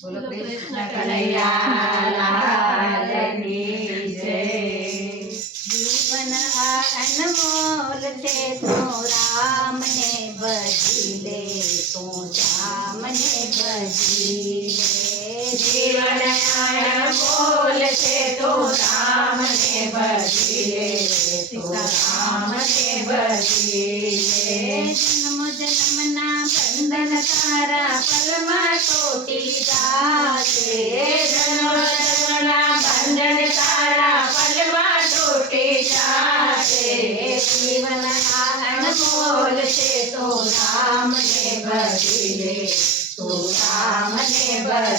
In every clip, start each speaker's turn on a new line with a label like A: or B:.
A: બોલો કૃષ્ણ કનૈયા લાલની જય
B: જીવન આ અનમોલ છે તો રામને ભજી લે તો રામને ભજી લે
A: જીવન અનમોલ છે તો રામને ભજી લે તો રામને ભજી લે
B: જન્મ જન્મના બંધન
A: जीवन कारण मोल से तो
B: राम ने
A: बदले तो राम ने बदले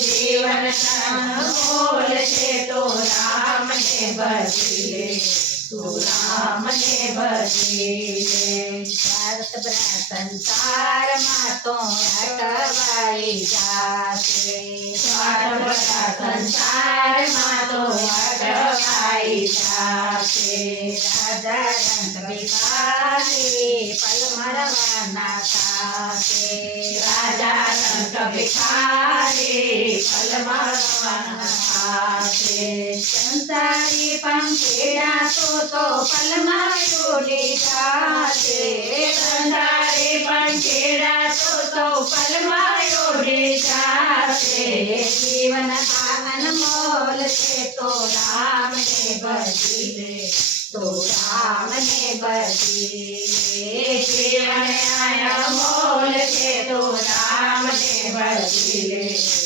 A: जीवन शरण मोल से तो राम ने बदले तो राम ने बदले सतब्र संसार मातो अटवाई
B: जाते सतब्र संसार मातो अटवाई જાશે રાજા રંગ પલ મરવાના થાશે
A: રાજા રંગ ભિખારી પલમાં થાશે
B: સંસારી પંખીડા તો તો પલમાં છોડી જાશે
A: સંસારી પણ છેડા તો તો પલમાં ઓઢી જાશે
B: જીવન તો
A: રામને ભજી લે
B: તો રામને ભજી લે
A: આયા અનમોલ છે તો રામને ને લે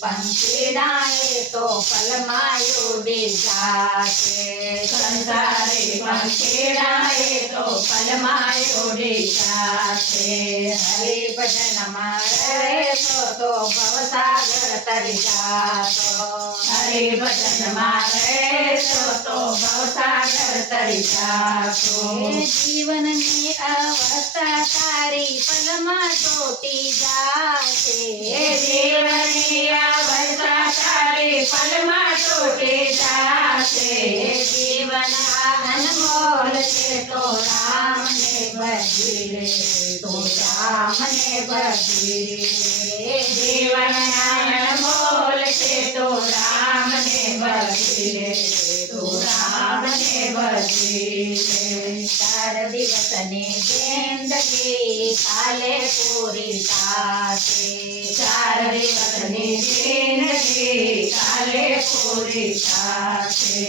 B: પંખીડાએ તો પલમાયો ઉડી
A: સંસારે પંખીડાએ તો પલમાયો ઉડી
B: હરે ભજન મારે તો તો ભવસાગર તરી જાશો
A: હરે ભજન મારે તો તો ભવસાગર તરી જાશો
B: જીવનની અવસ્થા તારી પલમાં તૂટી જાશે
A: જીવનની પલમાં તૂટી જાશે
B: જીવન આ અનમોલ છે તો રામને ભજી લે તો રામને ભજી લે
A: જીવન અનમોલ છે તો રામને ભજી લે તો રામને ભજી લે
B: ચાર દિવસની જિંદગી કાલે પૂરી થાશે
A: ચાર દિવસની જિંદગી કાલે પૂરી થાશે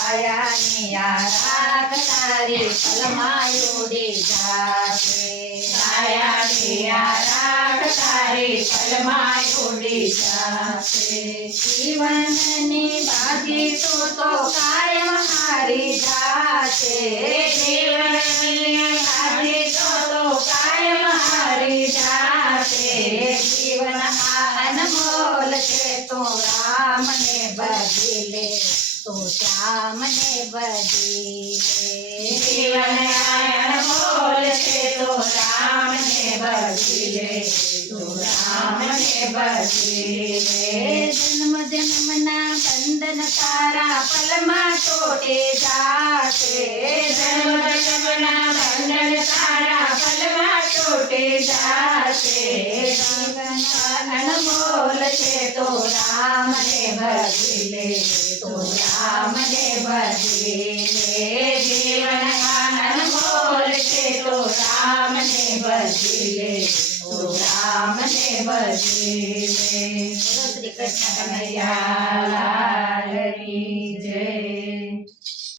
B: આયાની આ રાત તારી પલમાં ઉડી જાશે
A: છાયાની આ રાત તારી પલમાં ઉડી જાશે
B: જીવનની બાજી તો તો કાયમ હારી જાશે
A: જીવનની તો
B: શ્યામને બજી લે
A: જીવન અનમોલ છે તો રામને ભજી લે તો રામને ભજી લે
B: જન્મ જન્મના બંધન તારા પલમાં તોટે જાશે.
A: જન્મ જન્મના બંધન તારા પલમાં તૂટી જાશે.
B: અનમોલ છે તો રામને બદલે
A: તો રામને બદલે જીવન આનંદ બોલશે તો રામને બદલે તો રામને
B: બદલે શ્રી કૃષ્ણ
A: કનૈયા લાલ કી